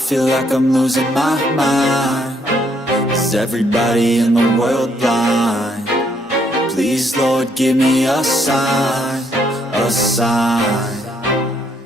feel like I'm losing my mind. Is everybody in the world blind? Please, Lord, give me a sign, a sign.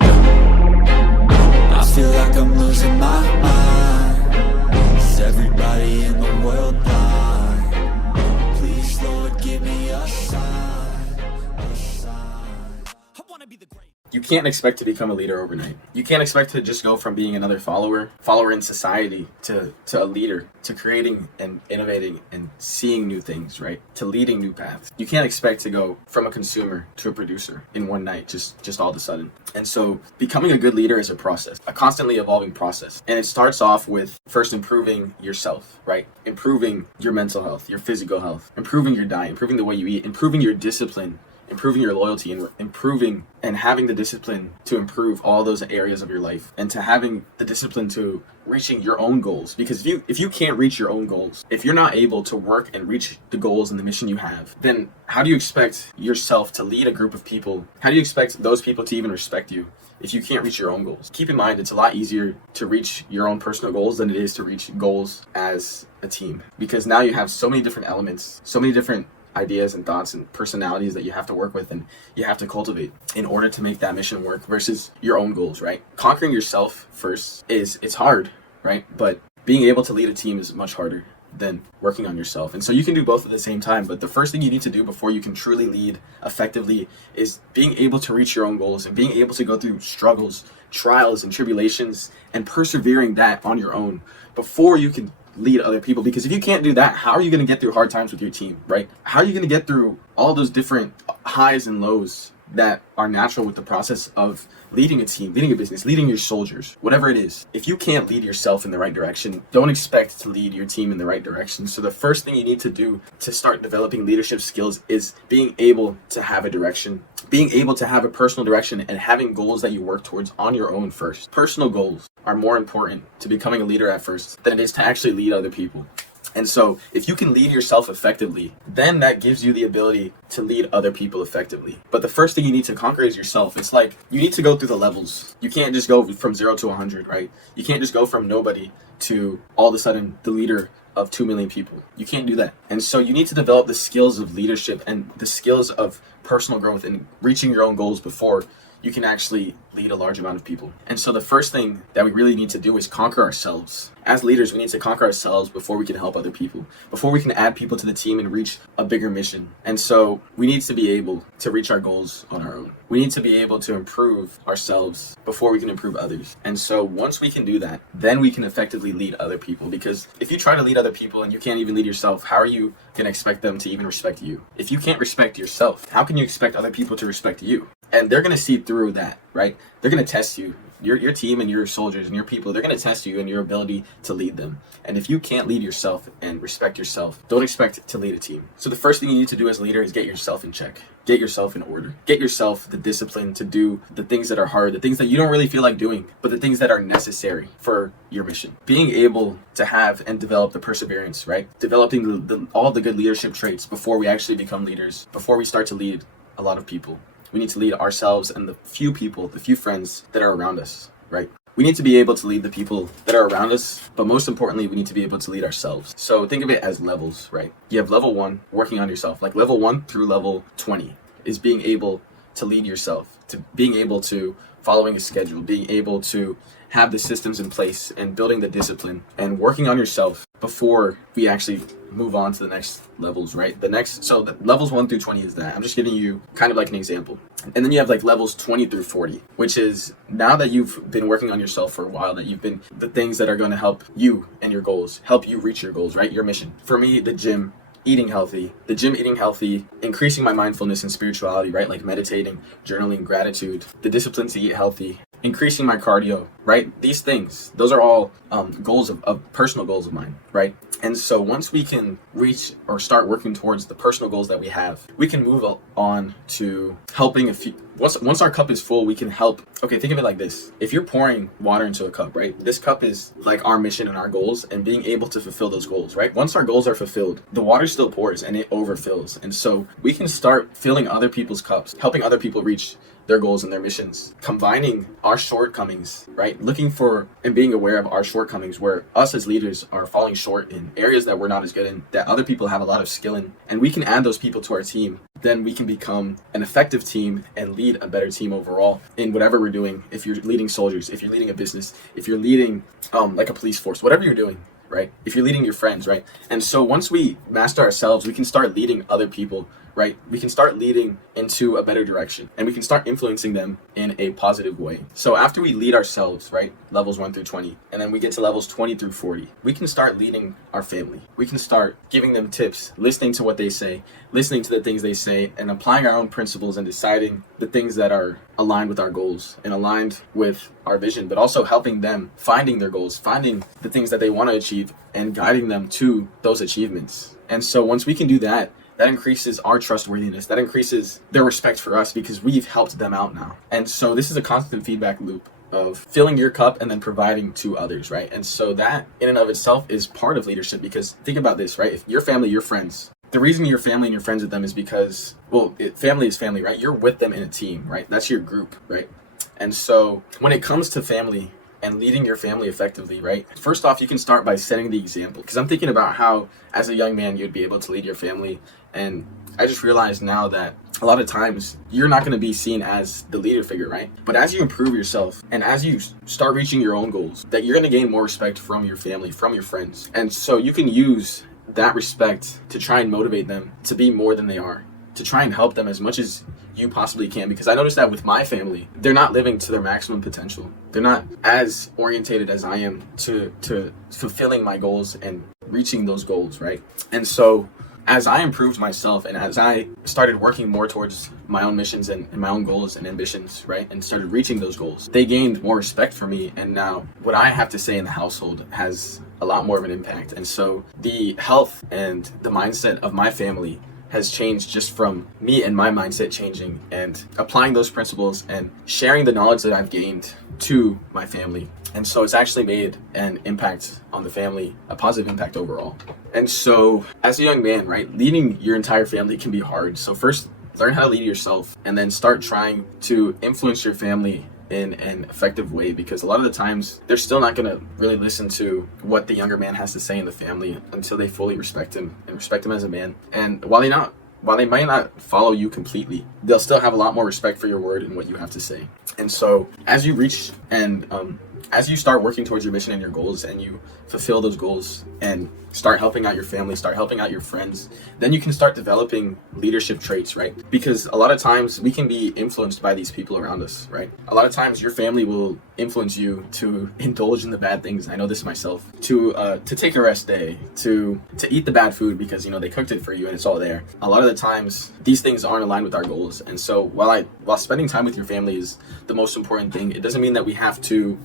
I feel like I'm losing my mind. Is everybody in the world blind? Please, Lord, give me a sign, a sign. I wanna be the great. You can't expect to become a leader overnight. You can't expect to just go from being another follower in society, to a leader, to creating and innovating and seeing new things, right? To leading new paths. You can't expect to go from a consumer to a producer in one night, just all of a sudden. And so becoming a good leader is a process, a constantly evolving process. And it starts off with first improving yourself, right? Improving your mental health, your physical health, improving your diet, improving the way you eat, improving your discipline, improving your loyalty, and improving and having the discipline to improve all those areas of your life, and to having the discipline to reaching your own goals. Because if you can't reach your own goals, if you're not able to work and reach the goals and the mission you have, then how do you expect yourself to lead a group of people? How do you expect those people to even respect you if you can't reach your own goals? Keep in mind, it's a lot easier to reach your own personal goals than it is to reach goals as a team, because now you have so many different elements, so many different ideas and thoughts and personalities that you have to work with and you have to cultivate in order to make that mission work versus your own goals, right? Conquering yourself first it's hard, right? But being able to lead a team is much harder than working on yourself. And so you can do both at the same time, but the first thing you need to do before you can truly lead effectively is being able to reach your own goals and being able to go through struggles, trials, and tribulations, and persevering that on your own before you can lead other people. Because if you can't do that, how are you going to get through hard times with your team, right? How are you going to get through all those different highs and lows that are natural with the process of leading a team, leading a business, leading your soldiers, whatever it is? If you can't lead yourself in the right direction, don't expect to lead your team in the right direction. So the first thing you need to do to start developing leadership skills is being able to have a direction, being able to have a personal direction, and having goals that you work towards on your own first. Personal goals are more important to becoming a leader at first than it is to actually lead other people. And so if you can lead yourself effectively, then that gives you the ability to lead other people effectively. But the first thing you need to conquer is yourself. It's like you need to go through the levels. You can't just go from 0 to 100, right? You can't just go from nobody to all of a sudden the leader of 2 million people. You can't do that. And so you need to develop the skills of leadership and the skills of personal growth and reaching your own goals before you can actually lead a large amount of people. And so the first thing that we really need to do is conquer ourselves. As leaders, we need to conquer ourselves before we can help other people, before we can add people to the team and reach a bigger mission. And so we need to be able to reach our goals on our own. We need to be able to improve ourselves before we can improve others. And so once we can do that, then we can effectively lead other people. Because if you try to lead other people and you can't even lead yourself, how are you going to expect them to even respect you? If you can't respect yourself, how can you expect other people to respect you? And they're going to see through that, right? They're going to test you. Your team and your soldiers and your people, they're going to test you and your ability to lead them. And if you can't lead yourself and respect yourself, don't expect to lead a team. So the first thing you need to do as a leader is get yourself in check. Get yourself in order. Get yourself the discipline to do the things that are hard, the things that you don't really feel like doing, but the things that are necessary for your mission. Being able to have and develop the perseverance, right? Developing all the good leadership traits before we actually become leaders, before we start to lead a lot of people. We need to lead ourselves and the few people, the few friends that are around us, right? We need to be able to lead the people that are around us, but most importantly, we need to be able to lead ourselves. So think of it as levels, right? You have level 1, working on yourself. Like level 1 through level 20 is being able to lead yourself, to being able to following a schedule, being able to have the systems in place and building the discipline and working on yourself before we actually move on to the next levels, right? So the levels 1 through 20 is that. I'm just giving you kind of like an example. And then you have like levels 20 through 40, which is now that you've been working on yourself for a while, that you've been the things that are going to help you and your goals, help you reach your goals, right? Your mission. For me, the gym, eating healthy, increasing my mindfulness and spirituality, right? Like meditating, journaling, gratitude, the discipline to eat healthy, increasing my cardio, right? These things, those are all goals of personal goals of mine, right? And so once we can reach or start working towards the personal goals that we have, we can move on to helping a few. Once our cup is full, we can help. Okay, think of it like this. If you're pouring water into a cup, right? This cup is like our mission and our goals and being able to fulfill those goals, right? Once our goals are fulfilled, the water still pours and it overfills. And so we can start filling other people's cups, helping other people reach their goals and their missions, combining our shortcomings, right? Looking for and being aware of our shortcomings where us as leaders are falling short in areas that we're not as good in, that other people have a lot of skill in, and we can add those people to our team. Then we can become an effective team and lead a better team overall in whatever we're doing. If you're leading soldiers, if you're leading a business, if you're leading like a police force, whatever you're doing, right? If you're leading your friends, right? And so once we master ourselves, we can start leading other people, right? We can start leading into a better direction, and we can start influencing them in a positive way. So after we lead ourselves, right, levels 1 through 20, and then we get to levels 20 through 40, we can start leading our family. We can start giving them tips, listening to what they say, listening to the things they say, and applying our own principles and deciding the things that are aligned with our goals and aligned with our vision, but also helping them finding their goals, finding the things that they want to achieve, and guiding them to those achievements. And so once we can do that, that increases our trustworthiness. That increases their respect for us because we've helped them out now. And so this is a constant feedback loop of filling your cup and then providing to others, right? And so that in and of itself is part of leadership, because think about this, right? If your family, your friends, the reason you're family and you're friends with them is because, well, family is family, right? You're with them in a team, right? That's your group, right? And so when it comes to family and leading your family effectively, right? First off, you can start by setting the example, because I'm thinking about how as a young man you'd be able to lead your family, and I just realized now that a lot of times you're not going to be seen as the leader figure, right? But as you improve yourself and as you start reaching your own goals, that you're going to gain more respect from your family, from your friends. And so you can use that respect to try and motivate them to be more than they are, to try and help them as much as you possibly can. Because I noticed that with my family, they're not living to their maximum potential. They're not as orientated as I am to fulfilling my goals and reaching those goals, right? And so as I improved myself and as I started working more towards my own missions and my own goals and ambitions, right, and started reaching those goals, they gained more respect for me. And now what I have to say in the household has a lot more of an impact. And so the health and the mindset of my family has changed just from me and my mindset changing and applying those principles and sharing the knowledge that I've gained to my family. And so it's actually made an impact on the family, a positive impact overall. And so as a young man, right, leading your entire family can be hard. So first, learn how to lead yourself and then start trying to influence your family in an effective way, because a lot of the times they're still not going to really listen to what the younger man has to say in the family until they fully respect him and respect him as a man. And while they might not follow you completely, they'll still have a lot more respect for your word and what you have to say. And so as you reach and as you start working towards your mission and your goals and you fulfill those goals and start helping out your family, start helping out your friends, then you can start developing leadership traits, right? Because a lot of times we can be influenced by these people around us, right? A lot of times your family will influence you to indulge in the bad things. I know this myself. To take a rest day, to eat the bad food because, you know, they cooked it for you and it's all there. A lot of the times these things aren't aligned with our goals. And so while spending time with your family is the most important thing, it doesn't mean that we have to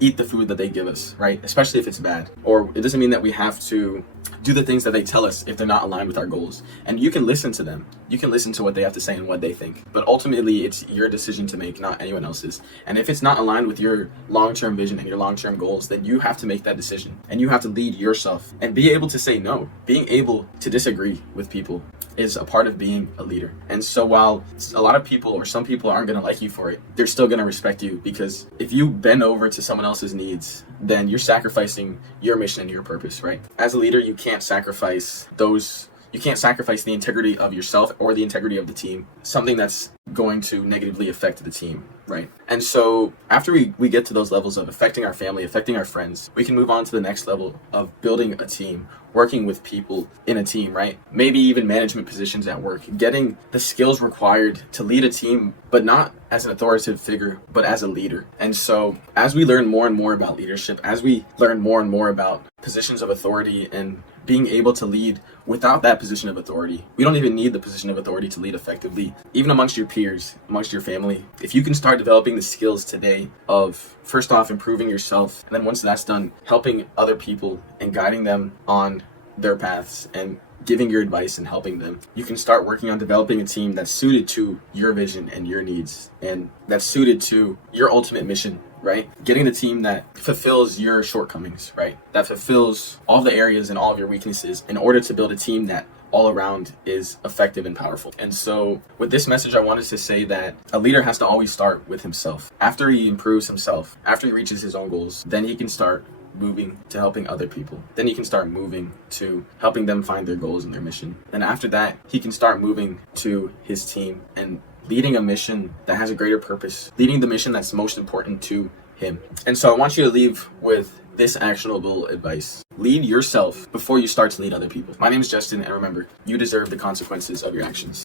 eat the food that they give us, right? Especially if it's bad. Or it doesn't mean that we have to do the things that they tell us if they're not aligned with our goals. And you can listen to them. You can listen to what they have to say and what they think. But ultimately, it's your decision to make, not anyone else's. And if it's not aligned with your long-term vision and your long-term goals, then you have to make that decision. And you have to lead yourself and be able to say no. Being able to disagree with people is a part of being a leader. And so while a lot of people or some people aren't going to like you for it, they're still going to respect you, because if you bend over to someone else's needs, then you're sacrificing your mission and your purpose, right? As a leader, you can't sacrifice the integrity of yourself or the integrity of the team, something that's going to negatively affect the team, right? And so after we get to those levels of affecting our family, affecting our friends, we can move on to the next level of building a team, working with people in a team, right? Maybe even management positions at work, getting the skills required to lead a team, but not as an authoritative figure, but as a leader. And so as we learn more and more about leadership, as we learn more and more about positions of authority and being able to lead without that position of authority, we don't even need the position of authority to lead effectively, even amongst your peers, amongst your family. If you can start developing the skills today of, first off, improving yourself, and then once that's done, helping other people and guiding them on their paths and giving your advice and helping them, you can start working on developing a team that's suited to your vision and your needs, and that's suited to your ultimate mission, right? Getting the team that fulfills your shortcomings, right? That fulfills all the areas and all of your weaknesses in order to build a team that all around is effective and powerful. And so with this message, I wanted to say that a leader has to always start with himself. After he improves himself, after he reaches his own goals, then he can start moving to helping other people. Then he can start moving to helping them find their goals and their mission. And after that, he can start moving to his team and leading a mission that has a greater purpose, leading the mission that's most important to him. And so I want you to leave with this actionable advice. Lead yourself before you start to lead other people. My name is Justin, and remember, you deserve the consequences of your actions.